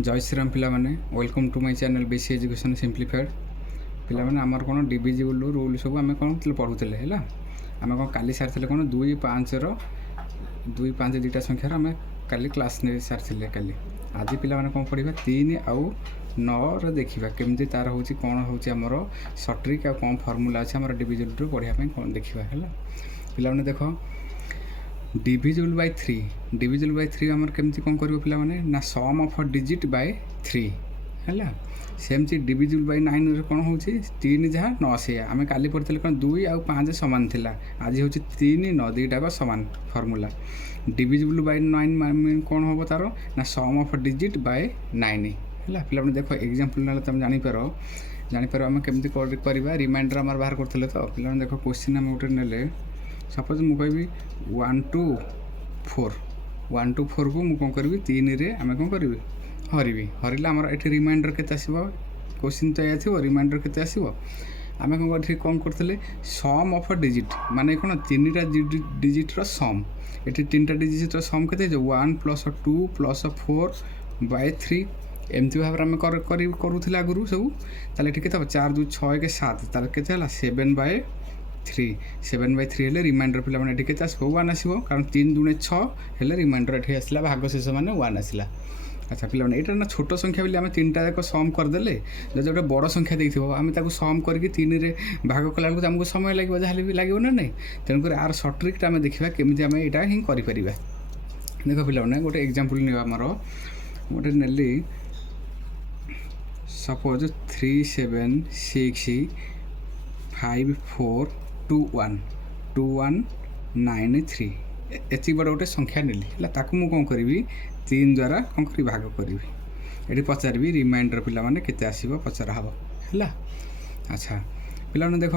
जय श्रीराम पिला माने वेलकम टू माय चैनल बेसी एजुकेशन सिंप्लीफाइड पिला माने आमर कोन डिविजिबल रूल सब आम कौन पढ़ुले है आम कौन काली सारी कौन 2 5 दुईटा संख्यार आम काली क्लास नहीं सारी काली आज पिला माने कौन पढ़ा 3 आउ 9 देखा केमती तार हूँ कौन हूँ आमर सट्रिक आ कौन फर्मूला अच्छे आम डिविजिबल पढ़ाई कौन देखा है पिला माने देख डिविजिबल बाय 3 आमर केमती कौन कर पिला माने ना सम ऑफ डिजिट बाय 3 है सेमती डिविजिबल बाय 9 कौन हो 3 जहाँ 9 से आम काली पढ़ते कौन 2 आउ 5 सामान थिला आज हूँ 3 9 दुईटा सामान फर्मूला डिविजिबल बाय 9 कौन हम तार ना सम ऑफ डिजिट बाय 9 है पिला देख एग्जांपल ना तुम जापर आम केमती करवा रिमाइंडर आम बाहर करते तो पिला देख क्वेश्चन आम गोटे ने सपोज मुझे कहि 1 to 4 को मुझे कौन करी 3 रे आम कौन करी हरला आमर ये रिमाइंडर के क्वेश्चन तो यह थो रिमाइंडर के आम कौन करते सम ऑफ डिजिट माने कौन 3टा डिजिट्र सम ये 3टा डिजिट्र सम के 1 + 2 + 4 बाय 3 एमती भाव आम करूँ आगुरी सब ताले के 4 2 6 1 7 ताले के 7/3 है रिमाइंडर पिला माने के 1 आसो कारण 3 दूने 6 है रिमाइंडर ये आसला भाग शेष मैंने 1 आसला। अच्छा पिला यहाँ ना छोट संख्या बोली आम 3टा जाक सम करदे जो गोटे बड़ संख्या देखो आम सम करके 3 रे भाग कला आमको समय लगे जहाँ भी लगे ना नहीं तेणुक आर सट्रिक्ट आम देखा केमी आम यहाँ हिं कर देख पिला गोटे एग्जांपल नहीं आमर गोटे नेली सपोज 3 7 6 5 4 2 1 9 3 एति बड़ गोटे संख्या नेली है मुझे कौन करी 3 द्वारा कौन कर भाग करी ये पचारि रिमाइंडर पिला माने केते आसीबो पचरा हबो है। अच्छा पिला देख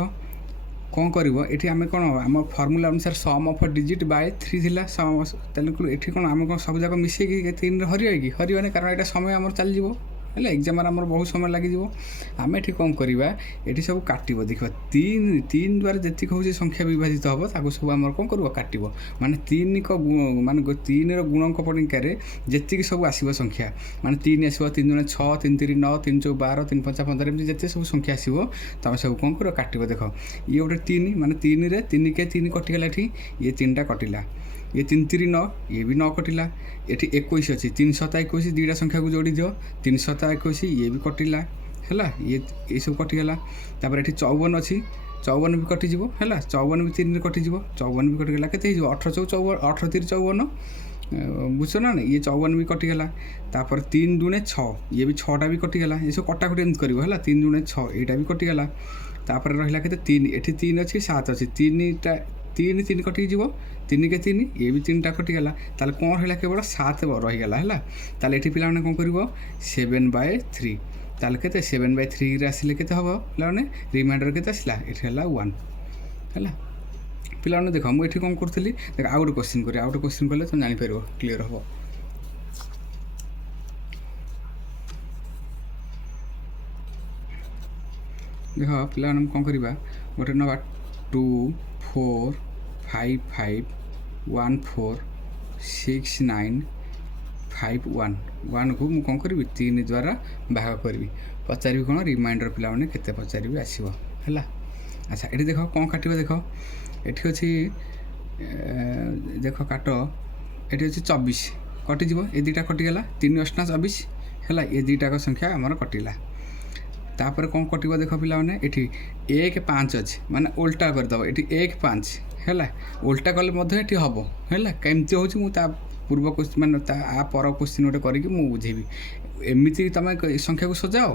कौन कर ये आम कौन आम फर्मूला अनुसार सम ऑफ डिजिट बाय 3 थिला ये कौन आम कौन सब जाक मिसेक 3 हरवानी कारण यहाँ समय आम चलीज है एग्जाम आमर बहुत समय लगे आम ये कौन करवा ये सब काटब देखा 3 द्वारा जी हूँ संख्या विभाजित हम ताको सब आम कौन कर काटब माने 3 माने 3 गुणक पणिकार जी सब आसो संख्या माने 3 आसो 3 दूने 6 3 3 9 3 4 12 3 5 15 एमती जिते सब संख्या आसो तुम सब कौन कर काटब देख ये गोटे 3 माने 3 रे 3 के 3 कटिगला ये 3टा कटिला ये 3 3 9 ये भी 9 कटिला ये 21 अच्छी 321 दुईटा संख्या को जोड़ी दियो 321 ये भी कटिला है ये सब कटिगला तापर ये 54 अच्छी 54 भी कटिज है 54 भी 3 कटिज 54 भी कटिगला के 18 54 18 3 54 बुझ ना ये 54 भी कटिगला तापर 3 दूने 6 ये भी 6टा भी कटिगला ये सब कटाकटी एमती कर 3 दूने 6 यहाँ भी कटिगला तापर रहा के 3 ये 3 अच्छी 7 अच्छी 3 कटिक 3 के 3 ये भी 3टा कटिगला ताले कौन है केवल 7 रहीगला है ताले ये पिला कौन कर 7/3 ताले के 7/3 आसिले के हम पिला रिमाइंडर के आसला ये 1 है पिला देख मुझे कौन करी देख आउ गोटे क्वेश्चन कर क्वेश्चन कले तुम जापर क्लीयर हम देख पिला कौन करवा गोटे नवा 2 4 5 5 1 4 6 9 5 1 1 को मुझे कौन करी 3 द्वारा भाग करी पचारि कौन रिमाइंडर पिला माने केते पचारि आसो है। अच्छा ये देख कौन काट देख ये अच्छी देख काट ये अच्छी 24 कटिज ये 2टा कटिगला 3 8 24 है ये 2टा संख्या आमर कटिला तापर कौन कट देख पिला माने ये 1 5 अच्छे माने उल्टा करदेव ये 1 5 है उल्टा कले ये हम है कमती हूँ मुझे पूर्व क्वेश्चन माने पर क्वेश्चन गोटे करके बुझेबी एमती तुम संख्या को सजाओ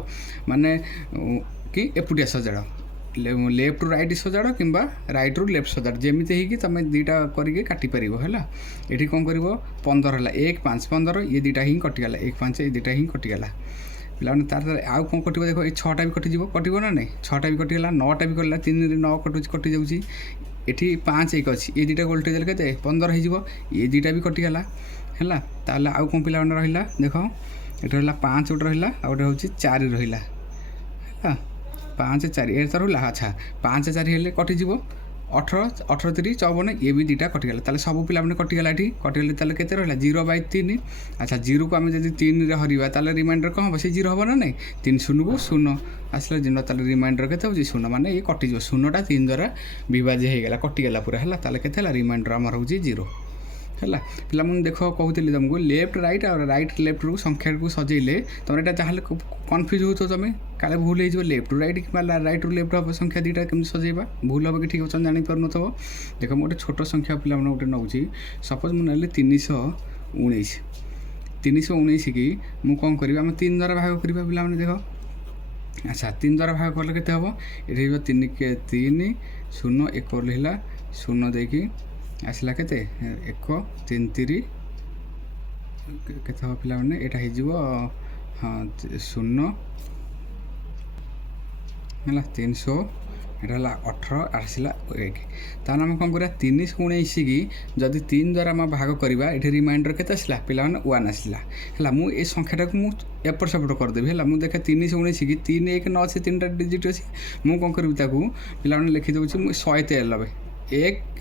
माने कि एपुटिया सजाड़ लेफ्ट रु राइट सजाड़ कि राइट रु लेफ्ट सजाड़ जमी ही तुम 2टा करके काटिपर है ये कौन कर 15 है 1 5 15 ये 2टा ही कटिगला 1 5 ये 2टा ही कटिगला पिला तार आउ कौन कट देख ये 6टा भी कटिज कटो ना नहीं 6टा भी कटिगला 9टा भी कटिला 3 रे 9 कटि जाऊँगी ये 5 1 अच्छी ये 2टा उल्टे देले के 15 हो ये 2टा भी कटिगला है ताले आउ कौन पिला रहा देख ये रहा 5 गोटे रहा आ गोटे हूँ 4 रहा है 5 4 ये तो रहा अच्छा 5 4 हेल्ले कटिज 18 18 3 54 ये भी दुटा कटिगला ताले सब पिला माने कटिगला एठी कटिगले ताले केते रहला 0/3 अच्छा 0 को आमे जदि 3 रे हरिबा ताले रिमाइंडर कम हो से 0 हो ना नहीं 3 0 को 0 आसला जिन ताले रिमाइंडर केते हो 0 माने ये कटि जो 0 टा 3 द्वारा विभाज्य हे गेला कटिगला पूरा हला ताले केते हला रिमाइंडर हमर हो 0 है पिला मुझे देख कहते तुमको लेफ्ट राइट और राइट लेफ्ट रू संख्या को सजेले तुम यहाँ जहाँ कन्फ्यूज हो तुम काले भूल हो लेफ्ट रु राइट कि राइट रु लेफ्ट हम संख्या दुटा केमी सजेबा भूल हम कि ठीक अच्छे जापर न देख मुझे छोट संख्या पिला गोटे नौ सपोज मुझे 319 319 कि मुझे कौन करी आम 3 द्वारा भाग करवा पिला देख अच्छा 3 द्वारा भाग कले के हम ये 3 के 3 0 1 रहा 0 देखिए आसला के 1 3 3 के पिला यहाँ हो हाँ 0 है 300 यहाँ 18 आसला 1 तार आम कौन करा 319 कि जदि 3 द्वारा आम भाग करवा ये रिमाइंडर के आसला पिला 1 आसला है मुझे संख्याटा को मुझे एपट सेपट करदेवि है मुझे देखा 319 कि 3 1 9 अच्छे 3टा डिजिट अच्छी मुझे कौन करी पिला लिखिदे मुझे 193 1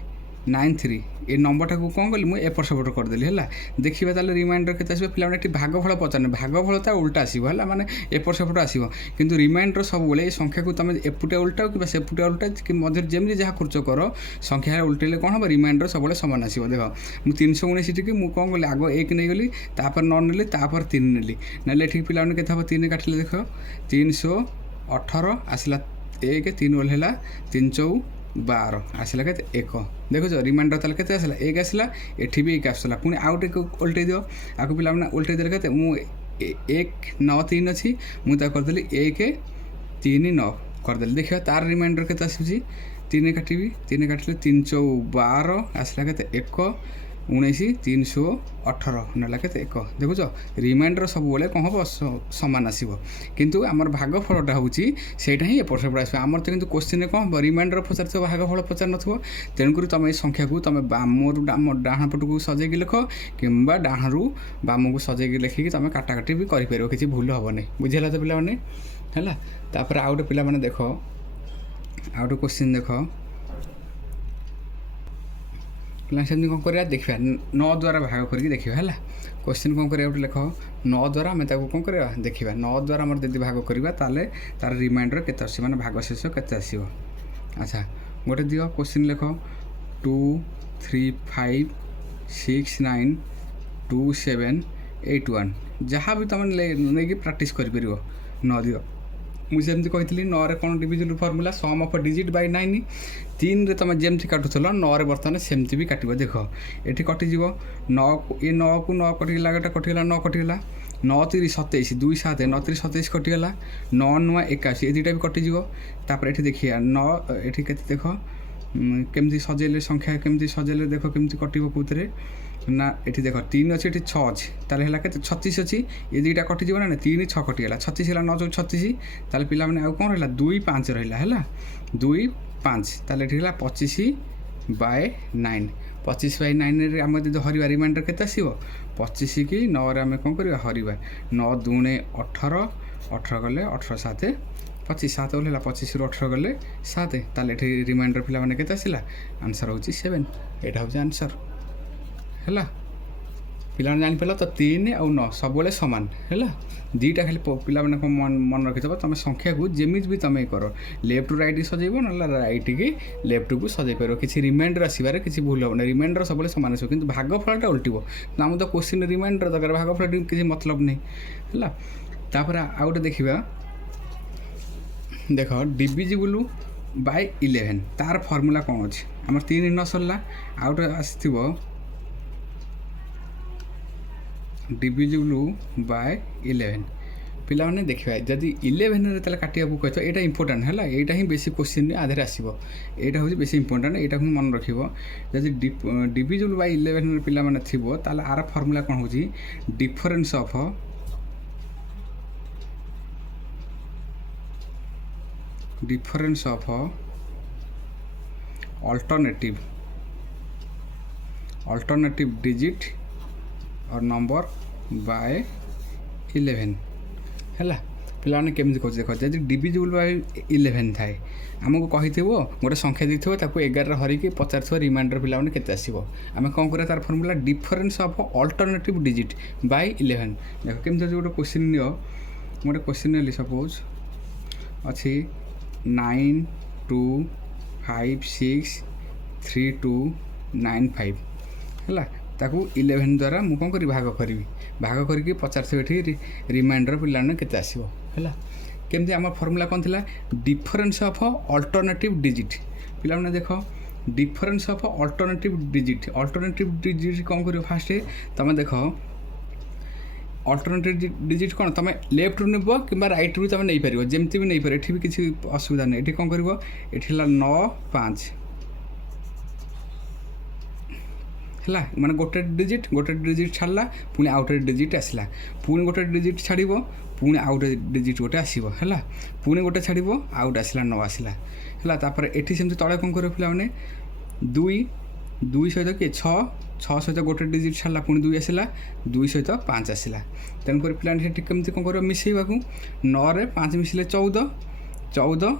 93 ये नंबरटा को कौन कली मुझे एपट सेपट करदेली है देखिए ताले रिमाइंडर के आसो पिला भागफल पचारे भागफल तो उल्टा आसो है माने एपट सेपट आसो किंतु रिमाइंडर सब ये संख्या को तुम एपुटे उल्टा कि सेपुटे उल्टा कि मध्य जमी जहाँ खर्च कर संख्या उल्टेले कौन हम रिमाइंडर सब सामान आसो देख मुझे 319 टी मुझे कौन कली आग 1 नहीं गली तापर 9 नेली तापर 3 नेली ना ठीक पिला के 3 काटिले देख 318 आसला 1 3 ओल्हेला 3 4 12 आसला के 1 देखो रिमाइंडर ताले के आसला 1 आसला एठी भी 1 आसला पुणी आउ टे उल्टे दियो आको पिला उल्टे देले के मु 1 9 3 अच्छी मुझे करदेली 1 3 9 करदेली देखिए तार रिमाइंडर के आसूसी 3 काटिबी 3 काटिले 3 4 12 आसला के 1 19 318 नाला के 1 देखुच रिमाइंडर सब बोले कौन हम सामान आसो किंतु आमर भागफलटा हूँ सेटा ही एपट सेपट आस आमर तो किंतु क्वेश्चन कौन हम रिमाइंडर पचार भागफल पचार न तेणुक तुम ये संख्या को तुम बामरू डाण पट को सजेक लिख कि डाणु बाम को सजेक लिखिकी तुम काटाकाटी भी कर किसी भूल हेनी बुझेगा तो पिला है तापर आउ गोटे पिला देख आउ गोटे क्वेश्चन देख सेमती कौन कर देखा 9 द्वारा भाग करके देखा है क्वेश्चन कौन कर लिख 9 द्वारा आम कौन कर देखा 9 द्वारा आम जब भाग करवा तार रिमाइंडर के मैंने भाग शेष के आसो अच्छा गोटे दियो क्वेश्चन लिख 2 3 5 6 9 2 7 8 1 जहाँ भी तुम नहीं प्रैक्टिस कर 9 दियो मुझे कही 9 रे कौन division formula sum of digit by 9 3 रे तुम जमती काटुल 9 रे बर्तमान सेमती भी काट देख ये कटिज 9 ये 9 को 9 कटिगला गोटे कटिगला 9 कटिगला 9 3 27 2 7 9 3 27 कटिगला 9 9 81 ये दुटा भी कटिज तापर ये देखिए 9 ये के देख केमती सजेले संख्या केमती सजेले देख केमती कटिब कौन ना ये देख 3 अच्छे ये 6 अच्छे ताले के 36 अच्छी ये दुटा कटिज ना 3 6 कटिगला 36 है 9 36 ताले पिला माने आउ कौन रहा 2 5 रहा है 2 5 ताले ये 25/9 25/9 आम जो हरवा रिमाइंडर के आसो 25 कि 9 रे आम कौन कर हरवा 9 2 18 18 गले 18 7 25 7 ओल्ला 25 रु 18 गले 7 ताले ये रिमाइंडर पिला माने के आसला आंसर हूँ 7 यहाँ हूँ आंसर है पिला जापर तो 3 और 9 सब सामान है दुटा खाली पिला मन रखी तुम संख्या को जमी भी तुम कर लेफ्ट रु रईट सजेब ना रईट की लेफ्ट को सजे पार किसी रिमाइंडर आसबार किसी भूल हम रिमाइंडर सब सामान आस कि भागफलटा उल्टो ना मुझे क्वेश्चन रिमाइंडर दरकार भागफल किसी मतलब नहीं है तापर आउ गए देखा देख डिविजिबल बाय 11 तार फर्मूला कौन अच्छे आम 3 न सरला आउ गए आसो डिविजिबल बाय 11 पिला माने देखा जदि 11 रे काटिया कह यहाँ इंपोर्टाट है यहाँ ही बेसी क्वेश्चन आधे आसो यहाँ हूँ बेसी इंपोर्टाट यहाँ हूँ मन रख जदि डिविजिबल बाय 11 पिला माने थिबो ताले आर फर्मूला कौन हो डिफरेंस ऑफ अल्टरनेटिव डिजिट और नंबर बाय 11 है ପିଲାମାନେ କେମିତି କରୁଛି ଦେଖ, ଯଦି ଡିଭିଜିବୁଲ୍ ବାଇ 11 ଥାଏ ଆମକୁ କହିଥିବ ଗୋଟେ ସଂଖ୍ୟା ଦେଇଥିବ ତାକୁ 11ରେ ହରିକି ପଚାରିଥିବ ରିମାଇଣ୍ଡର ପିଲାମାନେ କେତେ ଆସିବ। ଆମେ କ'ଣ କରିବା ତାର formula difference of alternative digit Bai 11। ଦେଖ କେମିତି ଅଛି ଗୋଟେ କ୍ୱେଶ୍ଚିନ୍ ନିଅ, ମୁଁ ଗୋଟେ କ୍ୱେଶ୍ଚିନ୍ ନେଲି ସପୋଜ୍ ଅଛି 9 2 5 6 3 2 9 5 ହେଲା, ତାକୁ 11 ଦ୍ୱାରା ମୁଁ କ'ଣ କରିବି ଭାଗ କରିବି, ଭାଗ କରିକି ପଚାରିଥିବି ଏଠି ରିମାଇଣ୍ଡର ପିଲାମାନେ କେତେ ଆସିବ ହେଲା। କେମିତି ଆମ ଫର୍ମୁଲା କ'ଣ ଥିଲା, ଡିଫରେନ୍ସ ଅଫ୍ ଅଲ୍ଟରନେଟିଭ୍ ଡିଜିଟ୍। ପିଲାମାନେ ଦେଖ ଡିଫରେନ୍ସ ଅଫ୍ ଅଲ୍ଟରନେଟିଭ୍ ଡିଜିଟ୍ କ'ଣ କରିବ ଫାଷ୍ଟ ତୁମେ ଦେଖ ଅଲ୍ଟରନେଟିଭ୍ ଡିଜିଟ୍ କ'ଣ ତୁମେ ଲେଫ୍ଟରୁ ନେବ କିମ୍ବା ରାଇଟ୍ରୁ ତୁମେ ନେଇପାରିବ, ଯେମିତି ବି ନେଇପାରିବ, ଏଠି ବି କିଛି ଅସୁବିଧା ନାହିଁ। ଏଠି କ'ଣ କରିବ, ଏଠି ହେଲା 9 5 ହେଲା, ମାନେ ଗୋଟେ ଡିଜିଟ୍ ଛାଡ଼ିଲା ପୁଣି ଆଉ ଗୋଟେ ଡିଜିଟ୍ ଆସିଲା, ପୁଣି ଗୋଟେ ଡିଜିଟ୍ ଛାଡ଼ିବ ପୁଣି ଆଉ ଗୋଟେ ଡିଜିଟ୍ ଗୋଟେ ଆସିବ ହେଲା, ପୁଣି ଗୋଟେ ଛାଡ଼ିବ ଆଉ ଗୋଟେ ଆସିଲା 9 ଆସିଲା ହେଲା। ତାପରେ ଏଠି ସେମିତି ତଳେ କ'ଣ କରିବ ପିଲାମାନେ 2 ସହିତ କିଏ 6 ସହିତ ଗୋଟେ ଡିଜିଟ୍ ଛାଡ଼ିଲା ପୁଣି 2 ଆସିଲା, 2 ସହିତ 5 ଆସିଲା। ତେଣୁକରି ପିଲାମାନେ ସେଠି କେମିତି କ'ଣ କରିବ ମିଶାଇବାକୁ, 9ରେ 5 ମିଶିଲେ 14 3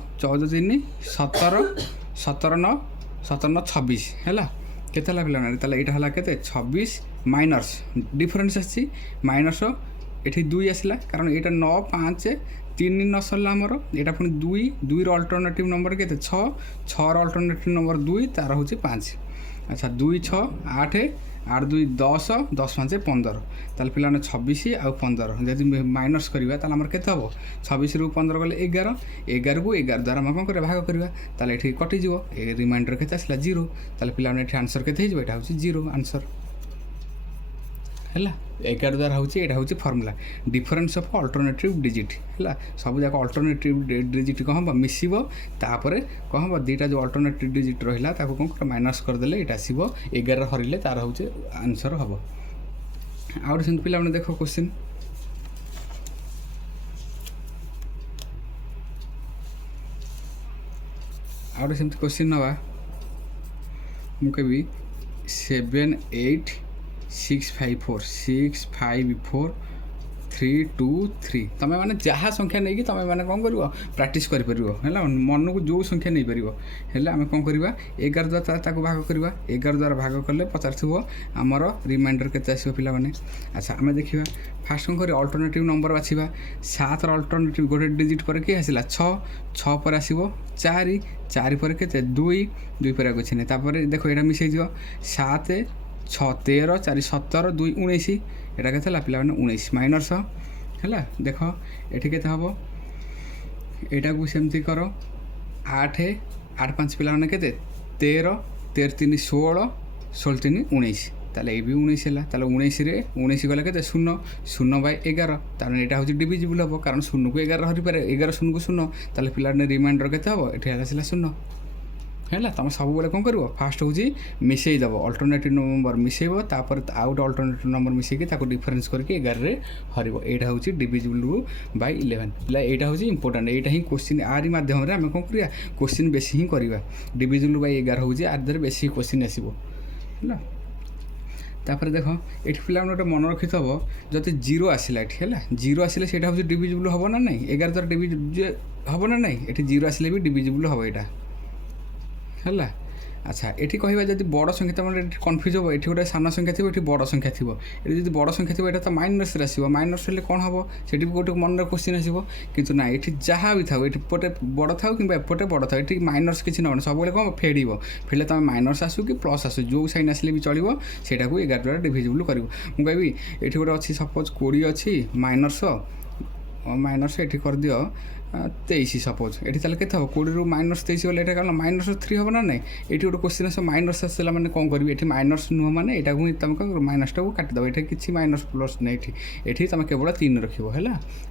17 9 26 ହେଲା। କେତେ ହେଲା ପିଲାମାନେ, ତାହେଲେ ଏଇଟା ହେଲା କେତେ 26 ମାଇନସ୍ ଡିଫରେନ୍ସ ଆସିଛି ମାଇନସ୍ ଏଠି 2 ଆସିଲା, କାରଣ ଏଇଟା 9 5 3 ନ ସରିଲା ଆମର, ଏଇଟା ପୁଣି 2ର ଅଲ୍ଟରନେଟିଭ୍ ନମ୍ବର କେତେ 6ର ଅଲ୍ଟରନେଟିଭ୍ ନମ୍ବର 2 ତାର ହେଉଛି 5। ଆଚ୍ଛା 2 6 8 8 2 10 10 5 15, ତାହେଲେ ପିଲାମାନେ 26 ଆଉ 15 ଯଦି ମାଇନସ୍ କରିବା ତାହେଲେ ଆମର କେତେ ହେବ, 26ରୁ 15 ଗଲେ 11କୁ 11 ଦ୍ୱାରା ଆମେ କ'ଣ କରିବା ଭାଗ କରିବା, ତାହେଲେ ଏଠି କଟିଯିବ, ଏ ରିମାଇଣ୍ଡର କେତେ ଆସିଲା 0, ତାହେଲେ ପିଲାମାନେ ଏଠି ଆନ୍ସର୍ କେତେ ହେଇଯିବ, ଏଇଟା ହେଉଛି 0 ଆନ୍ସର୍ ହେଲା। 11 ଦ୍ୱାରା ହେଉଛି ଏଇଟା ହେଉଛି formula difference of alternative digit ହେଲା। ସବୁଯାକ ଅଲ୍ଟରନେଟିଭ୍ ଡିଜିଟ୍ କ'ଣ ହେବ ମିଶିବ, ତାପରେ କ'ଣ ହେବ ଦୁଇଟା ଯେଉଁ ଅଲ୍ଟରନେଟିଭ୍ ଡିଜିଟ୍ ରହିଲା ତାକୁ କ'ଣ କର ମାଇନସ୍ କରିଦେଲେ ଏଇଟା ଆସିବ, 11 ହରିଲେ ତାର ହେଉଛି ଆନ୍ସର୍ ହେବ। ଆଉ ଗୋଟେ ସେମିତି ପିଲାମାନେ ଦେଖ କ୍ୱେଶ୍ଚିନ୍, ଆଉ ଗୋଟେ ସେମିତି କ୍ୱେଶ୍ଚିନ୍ ନେବା, ମୁଁ କହିବି 7 8 6 5 4 6 5 4 3 2 3 ତୁମେ ମାନେ ଯାହା ସଂଖ୍ୟା ନେଇକି ତୁମେ ମାନେ କ'ଣ କରିବ ପ୍ରାକ୍ଟିସ୍ କରିପାରିବ ହେଲା, ମନକୁ ଯେଉଁ ସଂଖ୍ୟା ନେଇପାରିବ। ହେଲେ ଆମେ କ'ଣ କରିବା 11 ଦ୍ୱାରା ତାକୁ ଭାଗ କରିବା, 11 ଦ୍ୱାରା ଭାଗ କଲେ ପଚାରିଥିବ ଆମର ରିମାଇଣ୍ଡର କେତେ ଆସିବ ପିଲାମାନେ। ଆଚ୍ଛା ଆମେ ଦେଖିବା ଫାଷ୍ଟ କ'ଣ କରିବା ଅଲ୍ଟରନେଟିଭ୍ ନମ୍ବର ବାଛିବା, 7ର ଅଲ୍ଟରନେଟିଭ୍ ଗୋଟେ ଡିଜିଟ୍ ପରେ କିଏ ଆସିଲା 6 ପରେ ଆସିବ 4 ପରେ କେତେ 2 ପରେ କିଛି ନାହିଁ, ତାପରେ ଦେଖ ଏଇଟା ମିଶାଇଯିବ 7 6 13 4 17 2 19, ଏଇଟା କେତେ ହେଲା ପିଲାମାନେ 19 ମାଇନସ୍ ହେଲା। ଦେଖ ଏଠି କେତେ ହେବ, ଏଇଟାକୁ ସେମିତି କର 8 5 ପିଲାମାନେ କେତେ 13 3 16 3 19, ତାହେଲେ ଏ ବି 19 ହେଲା, ତାହେଲେ 19 ଗଲେ କେତେ 0/11, ତାହେଲେ ଏଇଟା ହେଉଛି ଡିଭିଜିବୁଲ୍ ହେବ, କାରଣ 0କୁ 11 ହରିପାରେ, 11 0କୁ 0, ତାହେଲେ ପିଲାମାନେ ରିମାଇଣ୍ଡର କେତେ ହେବ ଏଠି ଆସିଲା 0 ହେଲା। ତୁମେ ସବୁବେଳେ କ'ଣ କରିବ ଫାଷ୍ଟ ହେଉଛି ମିଶାଇ ଦେବ, ଅଲ୍ଟରନେଟିଭ୍ ନମ୍ବର ମିଶାଇବ, ତାପରେ ଆଉ ଗୋଟେ ଅଲ୍ଟରନେଟିଭ୍ ନମ୍ବର ମିଶାଇକି ତାକୁ ଡିଫରେନ୍ସ କରିକି 11ରେ ହରିବ, ଏଇଟା ହେଉଛି ଡିଭିଜିବୁଲ୍ ବାଇ 11 ପିଲା, ଏଇଟା ହେଉଛି ଇମ୍ପୋର୍ଟାଣ୍ଟ, ଏଇଟା ହିଁ କ୍ୱେଶ୍ଚିନ୍, ଆରି ମାଧ୍ୟମରେ ଆମେ କ'ଣ କରିବା କ୍ୱେଶ୍ଚିନ୍ ବେଶୀ ହିଁ କରିବା। ଡିଭିଜିବୁଲ୍ ବାଇ 11 ହେଉଛି ଆରି ଦେହରେ ବେଶୀ କ୍ୱେଶ୍ଚିନ୍ ଆସିବ ହେଲା। ତାପରେ ଦେଖ ଏଠି ପିଲାମାନେ ଗୋଟେ ମନେ ରଖିଥିବ, ଯଦି 0 ଆସିଲା ଏଠି ହେଲା, 0 ଆସିଲେ ସେଇଟା ହେଉଛି ଡିଭିଜିବୁଲ୍ ହେବ ନା ନାହିଁ, 11 ଦ୍ୱାରା ଡିଭିଜିବୁଲ୍ ହେବ ନା ନାହିଁ, ଏଠି 0 ଆସିଲେ ବି ଡିଭିଜିବୁଲ୍ ହେବ ଏଇଟା ହେଲା। আচ্ছা এটি কহিবা যদি বড় সংখ্যা তোমার এটি কনফ্ୟୁଜ୍ হব, এটি গোটে সান সংখ্যা থিব এটি বড় সংখ্যা থিব, এটি যদি বড় সংখ্যা থিব এটা তো মাইনসরে আসব, মাইনস হলে কোণ হব সেটি গোটে মনের কোশ্চিন আসব, কিন্তু না এটি যাহা বি থাও এটি পটে বড় থাও কিংবা এপটে বড় থাও এটি মাইনস কিছু নেব সবুলে কোণ ফেড়ব, ফেড়লে তুমি মাইনস আসু কি প্লস আসু যে সাইন আসলে বি চলব সেটা 11 দ্বারা ডিভিজিবল করব। মু কবি এটি গোটে অছি সপোজ 20 অছি মাইনস এটি করদিও 23 সপোজ, এটি তাহলে কেতে হব 20 মাইনস 23 হলে এটা কারণ মাইনস 3 হব না নাই, এটি গোটে কোশ্চিন আসে মাইনস আসলে মানে কম করবি, এটি মাইনস নুহ মানে এটা তুমি কম মাইনসটাকে কাটিদেব, এটা কিছু মাইনস প্লস না, এটি তুমি কেবল 3 রাখব হল,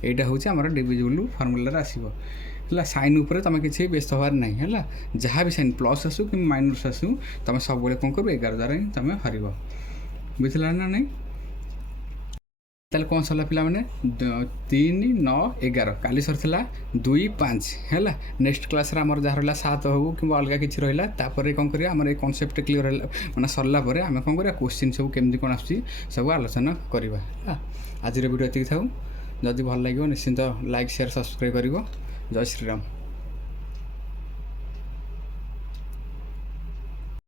এইটা হচ্ছে আমার ডিভিজিবল ফর্মুলার আসব হল। সাইন উপরে তুমি কিছু ব্যস্ত হওয়ার নাই হল, যা বি সাইন প্লস আসু কি মাইনস আসু তুমি সবুলে কম করবে 11 দ্বারা হি তুমি হরিব, বুঝলা না নাই। তাহলে কোণ সরলা পিলামানে 3 9 11 কালি সরিলা 2 5 হল। নেক্সট ক্লাসরে আমার যা রহলা 7 হবু কিংবা অলগা কিছু রহলা, তারপরে কোণ করিয়া আমার এই কনসেপ্ট ক্লিয়ার হল মানে সরলা পরে আমি কোণ করিয়া কোশ্চিন সব কেমতি কোণ আসছে সব আলোচনা করিবা। আজির ভিডিও এতিকি থাও, ଯଦି ଭଲ ଲାଗିବ ନିଶ୍ଚିନ୍ତ ଲାଇକ୍ ସେୟାର ସବସ୍କ୍ରାଇବ୍ କରିବ। ଜୟ ଶ୍ରୀରାମ।